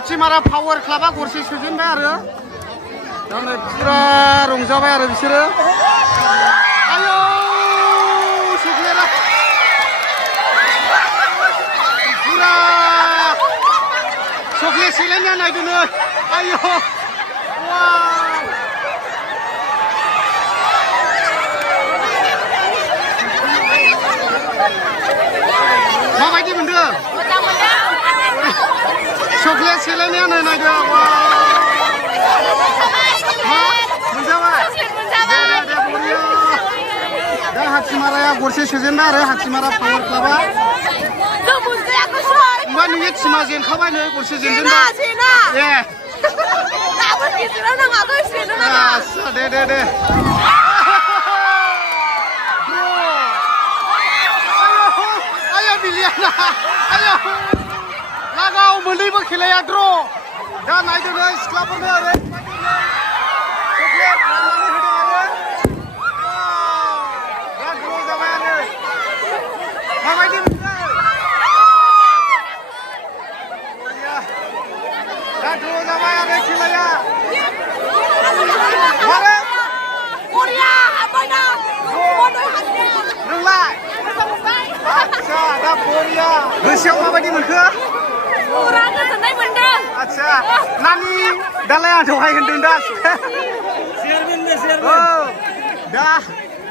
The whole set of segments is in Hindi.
हाथिमारा पावार क्लाबा गरसे सोजेनबाय आरो दा नै पुरा रंजाबाय आरो बिसोरो आयौ सख्लेरा पुरा सख्ले सेलायना नायदो नै आयौ माबायदि मोनदों चकलेट सेलायनाया नायदो मोनजाबाय दे बरिया दा हाथिमाराया गरसे सोजेनबाय आरो हाथिमारा पावार क्लाबा होमबा नोंनि टिमा जेनखाबाय नै गरसे जेनजेनबाय ए आच्छा दे आयौ बिलियाना आयौ लागाव मोननैबो खेलाया द्र दा नायदो नै सिख्लाफोरनो ओरै चकलेट राननानै होदों आरो दा द्र जाबाय आरो माबायदि मोनदों दा द्र जाबाय आरो खेलाया मारै नोंलाय आच्छा दा बरिया गोसोआव माबायदि मोनखो पुरा गोजोननाय मोनदों आच्छा नानि दालाय आंखौहाय होनदों दा औ दा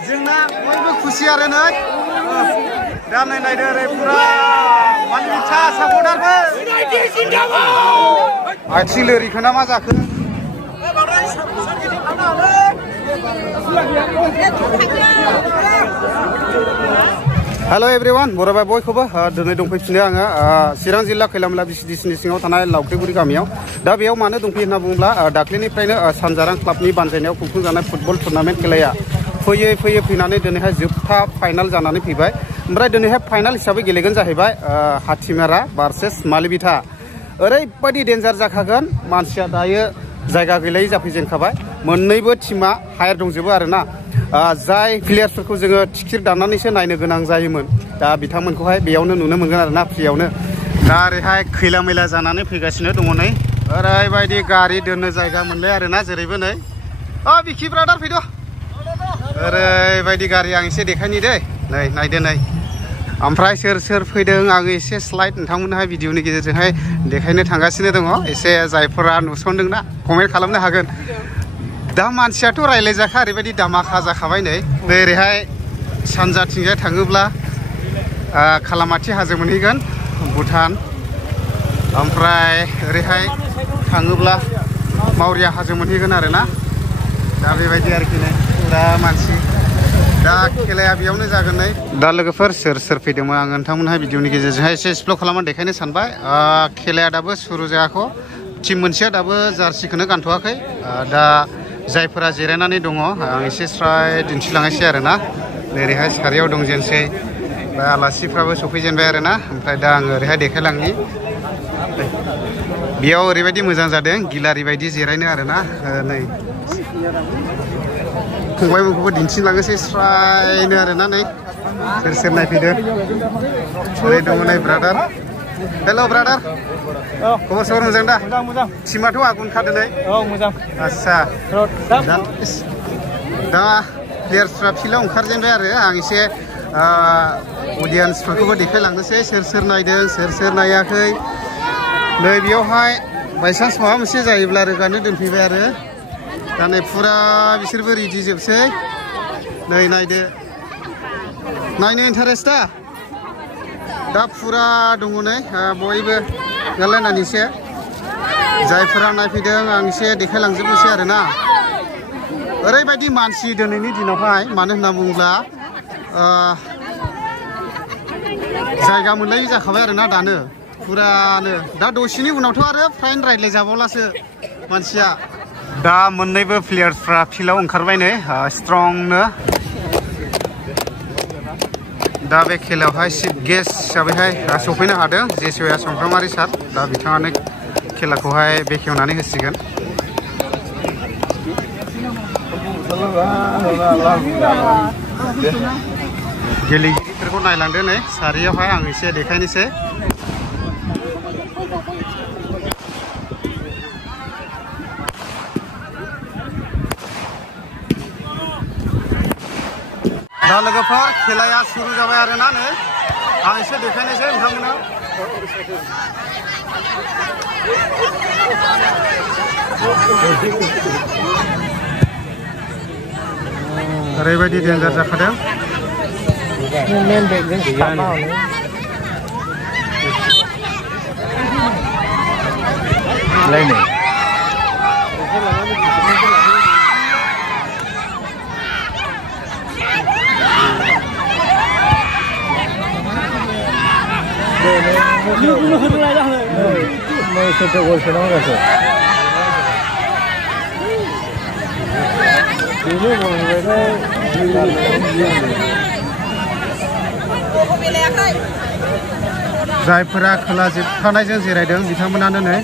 जोंना बयबो खुसि आरो नै दा नायदो ओरै पुरा मालिबिथा सापर्टारबो आथिं लोरिखोना मा जाखो हेलो एवरीवन बराबाय बयखौबो दिनै दंफैफिनो आङो चिरां जिल्ला खैलामैला बिसिडिसिनि सिङाव थानाय लावख्रिगुरि गामियाव दा बेयाव मानो दंफैयो होनना बुङोब्ला दाख्लैनिफ्रायनो सानजारां क्लाबनि बानजायनायाव खुंफुंजानाय फुटबल टुर्नामेन्ट खेलाया फैयै फैनानै दिनैहाय जोबथा फाइनाल जानानै फैबाय ओमफ्राय दिनैहाय फाइनाल हिसाबै गेलेगोन जाहैबाय हाथिमारा भार्सेस मालिबिथा ओरैबायदि डेन्जार जाखागोन मानसिया दायो जायगा गैलायै जाफैजेनखाबाय मोननैबो टिमा हायार दंजोबो आरोना जाय प्लेयार्सफोरखौ जोङो टिकेट दाननानैसो नायनो गोनां जायोमोन दा बिथांमोनखौहाय बेयावनो नुनो मोनगोन आरोना फ्रियावनो दा ओरैहाय खैला मैला जानानै फैगासिनो दङ नै ओरैबायदि गारि दोननो जायगा मोनबाय आरोना जेरैबो नै बिखि ब्रादार फैद' ओरैबायदि गारि आं एसे देखायनि दै नै नायदो नै ओमफ्राय सोर फैदों आङो एसे स्लाइड नोंथांमोनहाय भिडिअनि गेजेरजोंहाय देखायनो थांगासिनो दङ एसे जायफोरा नुसनदोंना कमेन्ट खालामनो हागोन दा मानसियाथ' रायलायजाखा ओरैबायदि दामाखा जाखाबाय नै ओरैहाय सानजाथिंजाय थाङोब्ला खालामाथि हाजो मोनहैगोन भुटान ओमफ्राय ओरैहाय थाङोब्ला मावरिया हाजो मोनहैगोन आरोना दा बेबायदि आरोखि नै पुरा मानसि दा खेलाया बेयावनो जागोन नै दा लोगोफोर सोर फैदोंमोन आं नोंथांमोनहाय भिडिअनि गेजेरजोंहाय एसे एक्सप्लर खालामनानै देखायनो सानबाय खेलाया दाबो सुरु जायाखै टिम मोनसेया दाबो जार्सिखौनो गानथ'वाखै दा जायफोरा जिरायनानै दङ आं एसे स्राय दिन्थिलांनोसै आरोना ओरैहाय सारियाव दंजेनसै दा आलासिफ्राबो सफैजेनबाय आरोना ओमफ्राय दा आङो ओरैहाय देखायलांनि बेयाव ओरैबायदि मोजां जादों गिलारि बायदि जिरायनो आरोना नै फंबायमोनखौबो दिन्थिलांनोसै स्रायनो आरोना नै सोर नायफैदो ओरै दङ नै ब्रादार हेल' ब्रादार खबर सबर मोजां दा टिमाथ' आगुनखादों नै मोजां आच्छा दा प्लेयार्सफ्रा फिल्डआव ओंखारजेनबाय आरो आं एसे अडियेन्सफोरखौबो देखायलांनोसै सोर नायदों सोर नायाखै नै बेयावहाय बायसान्स माबा मोनसे जायोब्ला रोगानो दोनफैबाय आरो दा नै फुरा बिसोरबो रेडि जोबसै नै नायदो नायनो इन्टारेस्ट दा फुरा दङ नै बयबो गालायनानैसो जायफोरा नायफैदों आं एसे देखायलांजोबनोसै आरोना ओरैबायदि मानसि दिनैनि दिनावहाय मानो होनना बुङोब्ला जायगा मोनलायै जाखाबाय आरोना दानो फुरानो दा दसेनि उनावथ' आरो फ्रायनो रायज्लायजाबावलासो मानसिया दा मोननैबो प्लेयार्सफ्रा फिल्डआव ओंखारबाय नै स्ट्रंनो दा बे खेलायावहाय चिफ गेस्ट हिसाबैहाय सफैनो हादों जेसुया समफ्रामारि सार दा बिथाङानो खेलाखौहाय बेखेवनानै होसिगोन गेलेगिरिफोरखौ नायलांदो नै सारियावहाय आं एसे देखायनोसै दा लोगोफोर खेलाया सुरु जाबाय आरोना नै आं एसे देखायनोसै नोंथांमोननो ओरैबायदि डेन्जार जाखादों मेन बेगजों सारना लायनो जायफोरा खोला जोबथानायजों जिरायदों बिथांमोनानो नै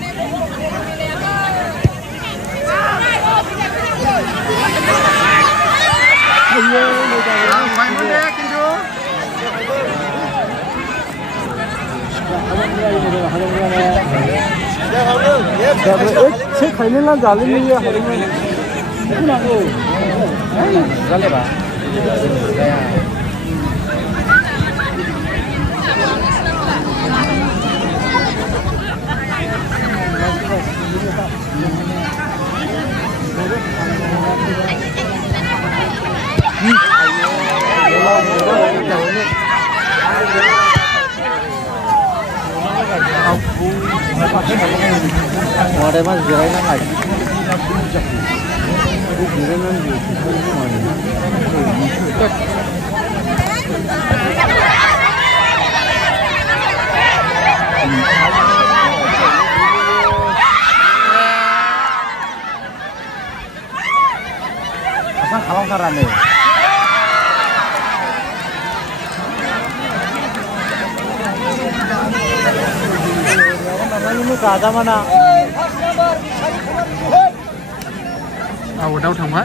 आवटाव थांबाय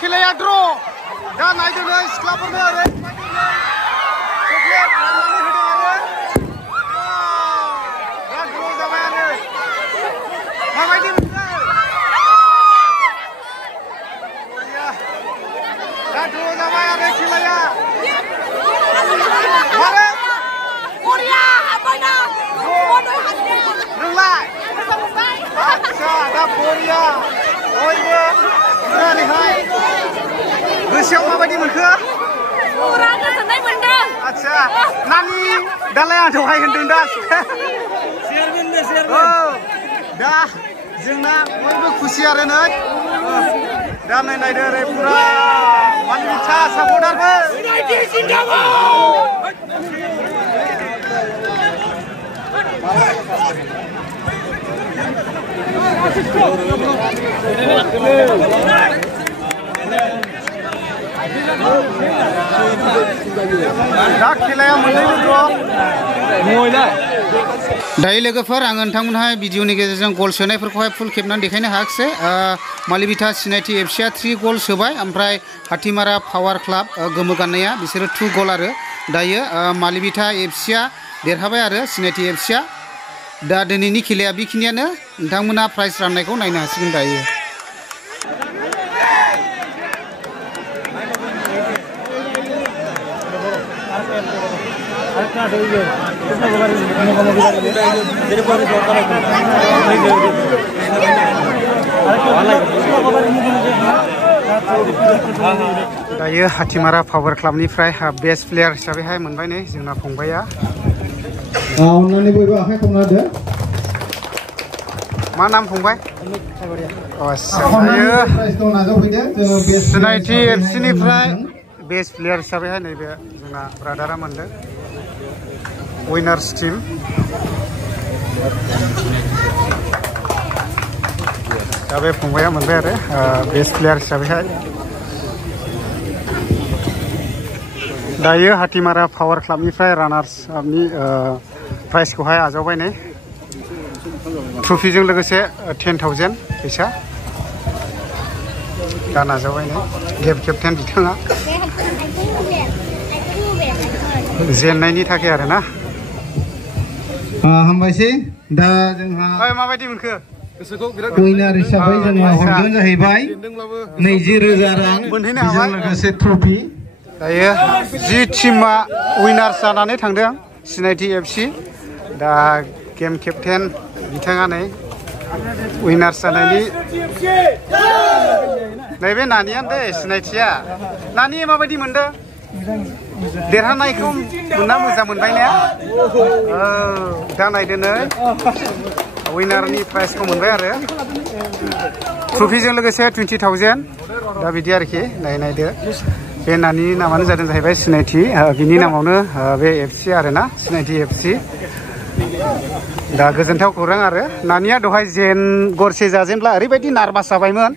खेलाया ड्र दा नायदो नै सिख्लाफोरनो ओरै चकलेट राननानै होदों आरो दा ड्र जाबाय आरो माबायदि मोनखो दा ड्र जाबाय आरो खेलाया मारै बरिया हाबायना नोंलाय आच्छा दा बरिया बयबो ओरैहाय गोसोआव माबायदि मोनखो पुरा गोजोननाय मोनदों आच्छा नानि दालाय आं दहाय होनदों दा औ दा जोंना बयबो खुसि आरो नै दा नायदो ओरै पुरा मानिसा सापर्टारबो दा खेलाया मोननैबो द्र दायो लोगोफोर आं नोंथांमोनहाय भिडिअनि गेजेरजों गल सोनायफोरखौहाय फुल खेबनानै देखायनो हायाखिसै मालिबिथा सिनायथि एफसिआ 3 गल सोबाय ओमफ्राय हाथिमारा पावार क्लाब गोमो गाननाया बिसोरो 2 गल आरो दायो मालिबिथा एफसिआ देरहाबाय आरो सिनायथि एफसिआ दा दिनैनि खेलाया बेखिनियानो नोंथांमोना प्राइज राननायखौ नायनो हासिगोन दायो दायो हाथिमारा पावार क्लाबनिफ्राय बेस्ट प्लेयार हिसाबैहाय मोनबाय नै जोंना फंबाया अन्नानै बयबो आखाइ खबना होदो मा नाम फंबाय सिनायथि एफसिनिफ्राय बेस्ट प्लेयार हिसाबैहाय नैबे जोंना ब्रादारा मोनदों विनार्स टीम दा बे फंबाया मोनबाय आरो बेस्ट प्लेयार हिसाबैहाय दायो हाथिमारा पावार क्लाबनिफ्राय रानार्स आपनि प्राइजखौहाय आजावबाय नै ट्रफिजों लोगोसे 10,000 फैसा दा नाजावबाय नै गेम केप्टेन बिथाङा जेननायनि थाखाय आरो ना हामबायसै दा जोंहा माबायदि मोनखो गोसोखौ बिराद विनार हिसाबै जोंहा हरगोन जाहैबाय 20,000 रां मोनहैनो बेजों हाबाय लोगोसे ट्रफि दायो जि टीमा विनार्स जानानै थांदों सिनायथि एफसि दा गेम केप्टेन बिथाङा नै विनार्स जानायनि नैबे नानियानो दे सिनायथिया नानि माबायदि मोनदों देरहानायखौ मोनना मोजां मोनबाय ना दा नायदो नै विनारनि प्राइजखौ मोनबाय आरो ट्रफिजों लोगोसे 20,000 दा बिदि आरोखि नायदो बे नानि नामानो जादों जाहैबाय सिनायथि बिनि नामावनो बे एफसि आरो ना सिनायथि एफसि दा गोजोनथाव खौरां आरो नानिया दहाय गरसे जाजेनब्ला ओरैबायदि नार्भास जाबायमोन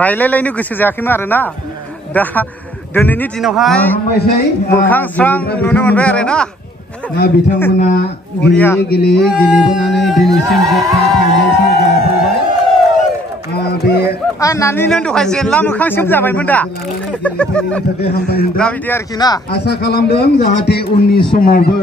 रायलायलायनो गोसो जायाखैमोन आरो ना दा दिनैनि दिनावहाय मोखां स्रां नुनो मोनबाय आरो ना बिथांमोना गेलेयै गेलेबोनानै दिनैसिम जोबथा फाइनालसिम गाफैबाय नानि नों दहाय जेनला मोखां सोम जाबायमोन दा बिदि आरोखि ना आसा खालामदों जाहाथे उननि समावबो